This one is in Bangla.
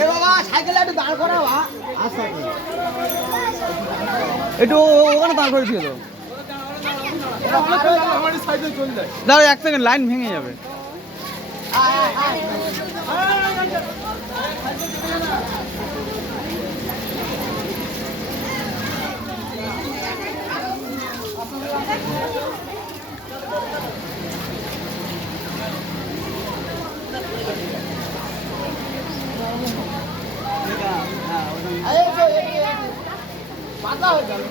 এ বাবা সাইকেল একটু দাঁড় করা আচ্ছা একটু ওখানে দাঁড় করে দিও দাঁড়া 1 সেকেন্ড লাইন ভেঙে যাবে পাতলা হয়ে গেল